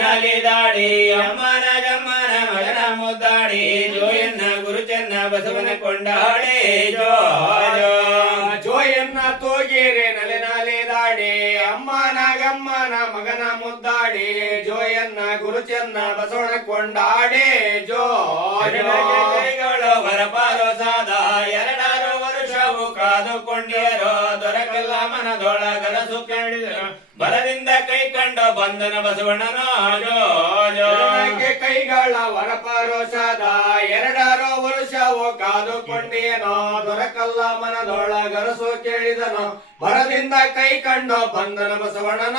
ನಲಿದಾಡಿ ಅಮ್ಮನ ಗಮ್ಮನ ಮಗನ ಮುದ್ದಾಡಿ ಜೋಯನ್ನ ಗುರುಚನ್ನ ಬಸವನ ಕೊಂಡಾಡಿ ಜೋ ಜೋ ಜೋಯನ್ನ ತೋಗಿರೆ ನಲಿದಾಡಿ ಅಮ್ಮನ ಗಮ್ಮನ ಮಗನ ಮುದ್ದಾಡಿ ಜೋಯನ್ನ ಗುರುಚನ್ನ ಬಸವನ ಕೊಂಡಾಡಿ ಜೋ ಕೈಗಳು ಬರಪಾರೋ ಸಾದ ಎರಡಾರು ವರ್ಷವು ಕಾದುಕೊಂಡಿರೋ ದೊರಕಲ್ಲ ಮನದೊಳಗಲಸು ಕೇಳಿದರು ಬರದಿಂದ ಕೈ ಕಂಡು ಬಂದನ ಬಸವಣ್ಣನ ಜೋ ಜೋ ಕೈಗಳ ವರಪರೋಷದ ಎರಡಾರು ವರ್ಷವು ಕಾದುಕೊಂಡಿಯನೋ ದೊರಕಲ್ಲ ಮನದೊಳಗರಸು ಕೇಳಿದನು ಬರದಿಂದ ಕೈ ಕಂಡು ಬಂದನ ಬಸವಣ್ಣನ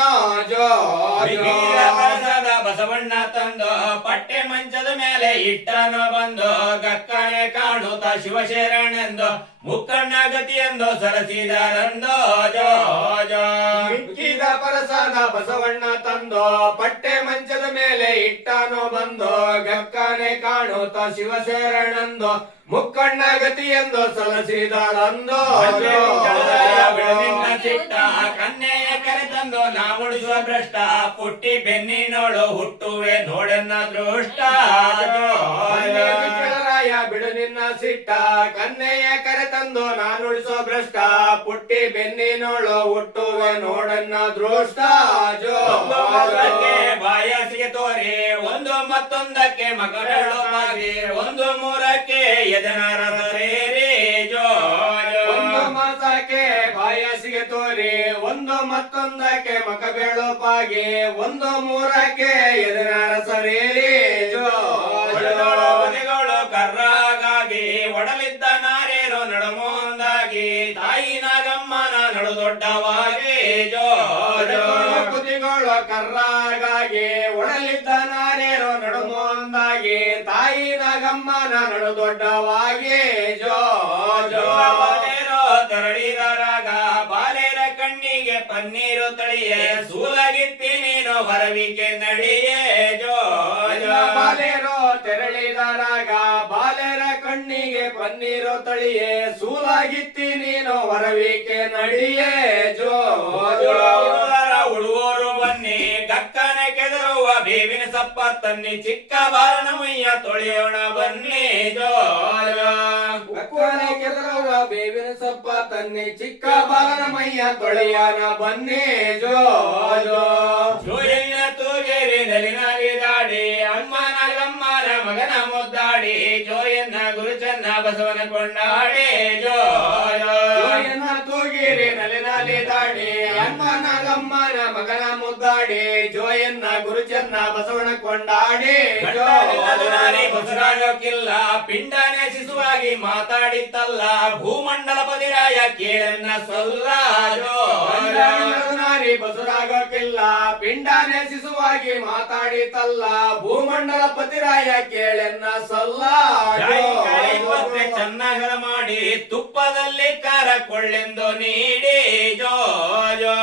ಜೋ ಬಸವಣ್ಣ ತಂದು ಪಟ್ಟೆ ಮಂಚದ ಮೇಲೆ ಇಟ್ಟನು ಬಂದು ಗಕ್ಕನೆ ಕಾಣುತ್ತ ಶಿವಶರಣೆಂದು ಮುಕ್ಕಣ್ಣ ಗತಿಯೆಂದು ಸರಸಿದರಂದು ಜೋ ಜೋ ಮಿಕ್ಕಿದ ಪರಸದ ಬಸವಣ್ಣ ತಂದು ಪಟ್ಟೆ ಮಂಚದ ಮೇಲೆ ಇಟ್ಟನು ಬಂದು ಗಕ್ಕನೆ ಕಾಣುತ್ತ ಶಿವಶರಣೆಂದು ಮುಕ್ಕಣ್ಣ ಗತಿಯೆಂದು ಸಲಸಿದರಂದು ಚಿಟ್ಟ ಕನ್ನೆಯ ಕರೆತಂದು ನಾವುಳಿಸುವ ಭ್ರಷ್ಟ ಪುಟ್ಟಿ ಬೆನ್ನಿನೋಳು ಹುಟ್ಟುವೆ ನೋಡೆನ್ನ ದೃಷ್ಟ ಬಿಡು ನಿನ್ನ ಸಿಟ್ಟ ಕನ್ನೆಯ ಕರೆತಂದು ನಾನುಳಿಸೋ ಭ್ರಷ್ಟ ಪುಟ್ಟಿ ಬೆನ್ನಿನೋಳು ಹುಟ್ಟುವೆ ನೋಡನ್ನ ದೃಷ್ಟ ಜೋ ಬಾಯಸಿಗೆ ತೋರಿ ಒಂದು ಮತ್ತೊಂದಕ್ಕೆ ಮಗಗಳು ಮಾಗಿ ಒಂದು ಮೂರಕ್ಕೆ ಎದನಾರ ಸೇರಿ ಜೋ ಒಂದು ಮಾಸಕ್ಕೆ ಬಾಯಸಿಗೆ ತೋರಿ ಒಂದು ಮತ್ತೊಂದಕ್ಕೆ ಮಕ ಬೇಳೋಪಾಗಿ ಒಂದು ಮೂರಕ್ಕೆ ಎದನಾರ ಸರೇರಿ ಜೋ ಕರ್ರಾಗಾಗಿ ಒಡಲಿದ್ದ ನಾರೇರು ನಡಮೊಂದಾಗಿ ತಾಯಿ ನಾಗಮ್ಮನ ನಡು ದೊಡ್ಡವಾಗಿ ಜೋ ಕುದಿಗಳು ಕರ್ರಾಗಾಗಿ ಒಡಲಿದ್ದ ನಾರೇರು ನಡುಮೊಂದಾಗಿ ತಾಯಿ ನಾಗಮ್ಮನ ನಡು ದೊಡ್ಡವಾಗಿ ಜೋ ಜೋ ತೆರಳಿದರಾಗ ಬಾಲೆರ ಕಣ್ಣಿಗೆ ಪನ್ನೀರು ತಳಿಯೇ ಸೂಲಗಿತ್ತಿ ನೀನು ಹೊರವಿಕೆ ನಡಿಯೇ ಜೋ ಬಾಲೇರೋ ತೆರಳಿದರಾಗ ಬಾಲೆರ ಕಣ್ಣಿಗೆ ಪನ್ನೀರು ತಳಿಯೇ ಸೂಲಾಗಿತ್ತಿ ನೀನು ಹೊರವಿಕೆ ನಡಿಯೇ ಜೋ ಉಳುವವರು ಬನ್ನಿ ಗಕ್ಕನೆ ಕೆದರುವ ಬೇವಿನ ಸಪ್ಪ ತನ್ನಿ ಚಿಕ್ಕ ಬಾರನಮಯ್ಯ ತೊಳೆಯೋಣ ಬನ್ನಿ ಜೋ ಗಕ್ಕನೆ ಕೆದರುವ ಬೇವಿನ ಸಪ್ಪ ತನ್ನಿ ಚಿಕ್ಕ ಬಾರನಮಯ್ಯ ತೊಳೆಯೋಣ ಬನ್ನಿ ಜೋ ಜೋ ಜೋಯಣ್ಣ ತೂಗೇರಿ ನಲಿದಾಡಿ ಅಮ್ಮನ ಗಮ್ಮನ ಮಗನ ಮುದ್ದಾಡಿ ಜೋಯನ್ನ ಗುರುಚನ್ನ ಬಸವನ ಕೊಂಡಾಡಿ ಜೋ ಜೋಯನ್ನ ತೂಗಿರಿ ನಲಿದಾಡಿ ಅಮ್ಮನ ಗಮ್ಮನ ಮಗನ ಮುದ್ದಾಡಿ ಜೋಯನ್ನ ಗುರುಚನ್ನ ಬಸವನ ಕೊಂಡಾಡಿ ಬಸರಾಗೋಕಿಲ್ಲ ಪಿಂಡ ನೆಸಿಸುವಾಗಿ ಮಾತಾಡಿತ್ತಲ್ಲ ಭೂಮಂಡಲ ಪದಿರಾಯ ಕೇಳನ್ನ ಸೊಲ್ಲ ಜೋ ಬಸರಾಗೋಕಿಲ್ಲ ಪಿಂಡ ನೆಸಿಸುವಾಗಿ ಮಾತಾಡಿತಲ್ಲ ಭೂಮಂಡಲ ಪತಿರಾಯ ಕೇಳೆನ್ನ ಸಲ್ಲ ಚೆನ್ನಾಗಲ ಮಾಡಿ ತುಪ್ಪದಲ್ಲಿ ಕಾರ ಕೊಳ್ಳೆಂದು ನೀಡಿ ಜೋ ಜೋ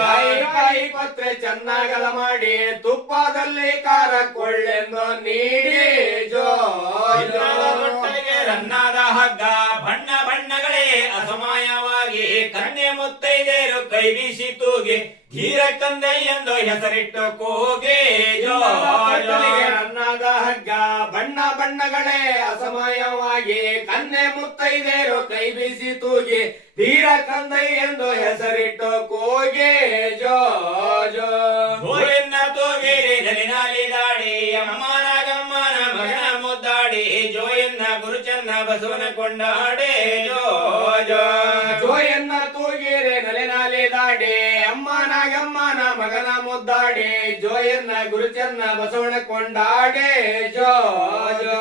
ಕಾಯಿ ಪತ್ರೆ ಚೆನ್ನಾಗಲ ಮಾಡಿ ತುಪ್ಪದಲ್ಲಿ ಕಾರ ಕೊಳ್ಳೆಂದು ನೀಡಿ ಜೋ ರೊಟ್ಟೆಗೆ ರನ್ನಾದ ಹಗ್ಗ ಬಣ್ಣ ಬಣ್ಣಗಳೇ ಅಸಮಾಯವಾಗಿ ಕನ್ನೆ ಮುತ್ತೈದೇರು ಕೈ ಬೀಸಿ ತೂಗಿ ಧೀರ ಕಂದೆ ಎಂದು ಹೆಸರಿಟ್ಟು ಕೂಗಿ ಜೋ ಅನ್ನದ ಹಗ್ಗ ಬಣ್ಣ ಬಣ್ಣಗಳೇ ಅಸಮಯವಾಗಿ ಕನ್ನೆ ಮುತ್ತೈದೇರು ಕೈ ಬೀಸಿ ತೂಗಿ ಧೀರ ಕಂದೈ ಎಂದು ಹೆಸರಿಟ್ಟು ಕೂಗಿ ಜೋ ಜೋ ಜೋಯನ್ನ ತೋಗಿರಿ ನಲಿದಾಡಿ ಅಮ್ಮನ ಗಮ್ಮನ ಮಗನ ಮುದ್ದಾಡಿ ಜೋಯನ್ನ ಗುರುಚನ್ನ ಬಸವನ ಕೊಂಡಾಡಿ ಜೋ ಜೋ ಜೋಯನ್ನ ತೂಗಿರೆ ನಲಿದಾಡಿ ಅಮ್ಮನ ಗಮ್ಮನ ಮಗನ ಮುದ್ದಾಡಿ ಜೋಯನ್ನ ಗುರುಚನ್ನ ಬಸವನ ಕೊಂಡಾಡಿ ಜೋ ಜೋ